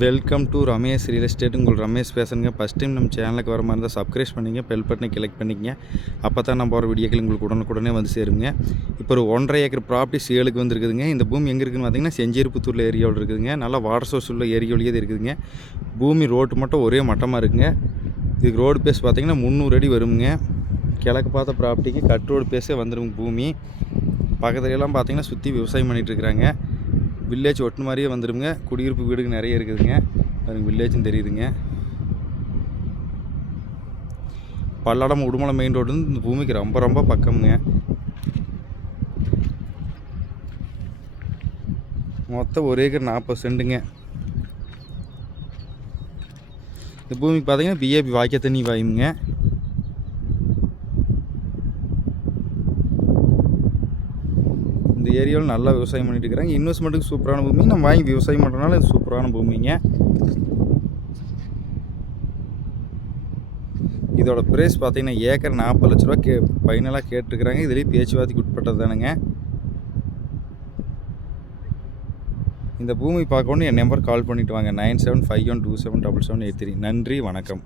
Welcome to Ramesh real estate. உங்கள் ரமேஷ் பேசுங்க. First time நம்ம சேனலுக்கு வர மாதிரி இருந்தால் சப்ஸ்கிரைப் பண்ணிங்க, பெல் பட்டனை கிளிக் பண்ணிக்கங்க. அப்போ தான் நான் போகிற வீடியோக்கள் உங்களுக்கு உடனுக்குடனே வந்து சேருங்க. இப்போ ஒரு 1.5 ஏக்கர் ப்ராப்பர்ட்டி சேலுக்கு வந்துருக்குதுங்க. இந்த பூமி எங்கே இருக்குதுன்னு பார்த்தீங்கன்னா செஞ்சேரிப்புத்தூரில் ஏரியாவில் இருக்குதுங்க. நல்லா வாட்டர் சோர்ஸ் உள்ள ஏரியாவிலேயே இருக்குதுங்க. பூமி ரோட்டு மட்டும் ஒரே மட்டமாக இருக்குங்க. இதுக்கு ரோடு பேஸ் பார்த்தீங்கன்னா 300 அடி வருங்க. கிழக்கு பார்த்த ப்ராப்பர்ட்டிக்கு கட் ரோடு பேஸே வந்துடுங்க. பூமி பக்கத்துலலாம் பார்த்தீங்கன்னா சுற்றி விவசாயம் பண்ணிகிட்டு இருக்கிறாங்க. வில்லேஜ் ஒட்டு மாதிரியே வந்துடுங்க. குடியிருப்பு வீடுங்க நிறைய இருக்குதுங்க. அதுக்கு வில்லேஜும் தெரியுதுங்க. பல்லடம் உடுமலை மெயின் ரோடு இந்த பூமிக்கு ரொம்ப ரொம்ப பக்கமுங்க. மொத்தம் 1 ஏக்கர் 40 சென்ட்டுங்க. இந்த பூமிக்கு பார்த்தீங்கன்னா பிஏபி வாய்க்க தண்ணி வாயுங்க. இந்த ஏரியாவில் நல்லா விவசாயம் பண்ணிட்டு இருக்கிறாங்க. இன்வெஸ்ட்மெண்ட்டுக்கு சூப்பரான பூமி. நம்ம வாங்கி விவசாயம் பண்ணுறதுனால இது சூப்பரான பூமிங்க. இதோட ப்ரைஸ் பார்த்தீங்கன்னா ஏக்கர் 40 லட்ச ரூபா ஃபைனலாக கேட்டுருக்குறாங்க. இதுலேயும் பேச்சுவார்த்தைக்கு உட்பட்டது தானுங்க. இந்த பூமி பார்க்கணும் என் நம்பர் கால் பண்ணிவிட்டு வாங்க. 9751277783. நன்றி, வணக்கம்.